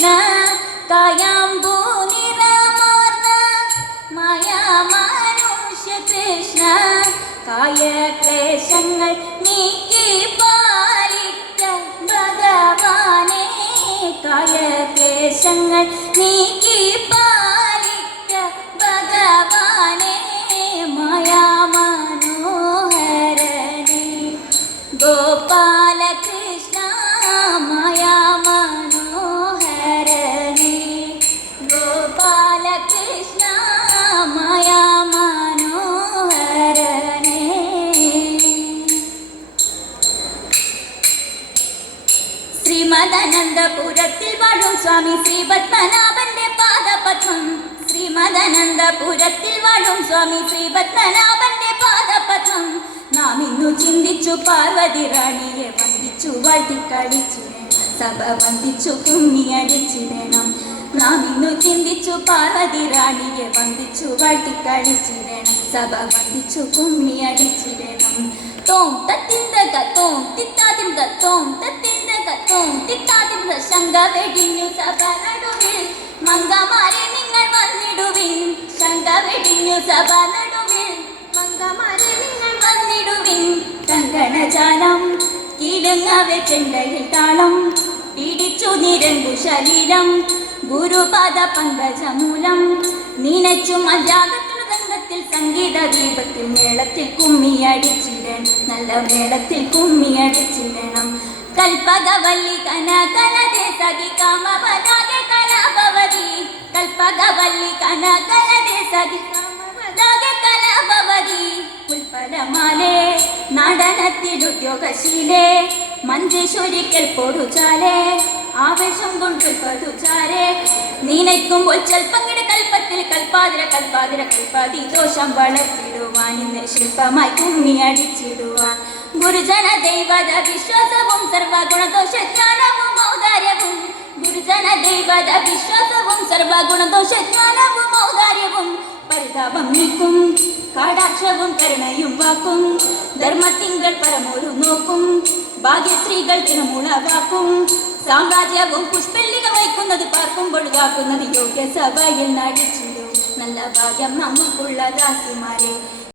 കൃഷ്ണ കായാമ്പൂ നിറമാർന്ന മായാമനുഷ്യ കൃഷ്ണ കായ ക്ലേശങ്ങൾ നീക്കി പാലിക്ക ഭഗവാനെ കായ ക്ലേശങ്ങൾ നീക്കി പാലിക്ക ഭഗവാനെ മായാമനോഹരനെ ഗോപാലകൃഷ്ണ മായാമനോഹരനെ ഗോപാലകൃഷ്ണ മായാമനോഹരനെ ശ്രീമദനന്ദപുരത്തിൽ വാഴും സ്വാമി ശ്രീപത്മനാഭന്റെ പാദപത്മം ശ്രീമദനന്ദപുരത്തിൽ വാഴും സ്വാമി ശ്രീപത്മനാഭന്റെ പാദപത്മം നാം ഇന്നു ചിന്തിച്ചു പാർവതി റാണിയെ വന്ദിച്ചു വാഴ്ത്തിക്കളിച്ചിടണം സഭ വന്ദിച്ചു കുമ്മിയടിച്ചിടണം നാം ഇന്നു ചിന്തിച്ചു പാർവതി റാണിയെ വന്ദിച്ചു വാഴ്ത്തിക്കളിച്ചിടണം സഭ വന്ദിച്ചു കുമ്മിയടിച്ചിടണം തോം തത്തിന്തക തോം തിത്താതിന്ത തോം തത്തിന്തക തോം തിത്താതിന്ത ശങ്ക വെടിഞ്ഞു സഭ നടുവിൽ മംഗമാരെ നിങ്ങൾ വന്നിടുവിൻ ശങ്ക വെടിഞ്ഞു സഭ നടുവിൽ മംഗമാരെ നിങ്ങൾ വന്നിടുവിൻ കങ്കണജാലം കീഴങ്ങാവെ ചെണ്ടയിൽ താളം പിടിച്ചു നിരങ്കു ശരീരം ഗുരുപാദ പങ്കജമൂലം നീനച്ചു മജാഗത്തിൽ സംഗീത ദീപത്തിൽ മേളത്തിൽ കുമ്മിയടിച്ചിടണം നല്ല മേളത്തിൽ കുമ്മിയടിച്ചിടണം കൽപകവല്ലി കനകലദേ സഖി കാമപദാകെ കലാഭവതി കൽപകവല്ലി കനകലദേ സഖി കാമപദാകെ കലാഭവതി പുൽപ്പലമാലേ നടനത്തിലുദ്യോഗശീലേ മഞ്ചേശ്വരിക്കൽ പൊടുചാലേ ആവേശം കൊണ്ട് പതുചാരേ നീനയ്ക്കുമ്പോൾ ചെൽപ്പങ്ങിട കൽപ്പത്തിൽ കൽപ്പാതിര കൽപ്പാതിര കൽപ്പാതി ദോഷം വളർത്തിടുവാൻ ഇന്ന് ശില്പമായി കുമ്മി അടിച്ചിടുവാൻ ഗുരുജന ദൈവത വിശ്വാസവും സർവഗുണദോഷജ്ഞാനവും ഔദാര്യവും ഗുരുജന ദൈവത വിശ്വാസവും സർവഗുണദോഷജ്ഞാനവും ഔദാര്യവും പരിതാപം നീക്കും കാടാക്ഷവും കരുണയും വാക്കും ധർമ്മത്തിങ്കൾ പരമൊരു നോക്കും ഭാഗ്യശ്രീകൾ തിരുമുളവാക്കും സാമ്രാജ്യവും പുഷ്പല്ലിക വയ്ക്കുന്നത് പാർക്കുമ്പോൾ കാക്കുന്നത് യോഗ്യ സഭയിൽ നടിച്ചിടും നല്ല ഭാഗ്യം നമുക്കുള്ള ദാസിമാരെ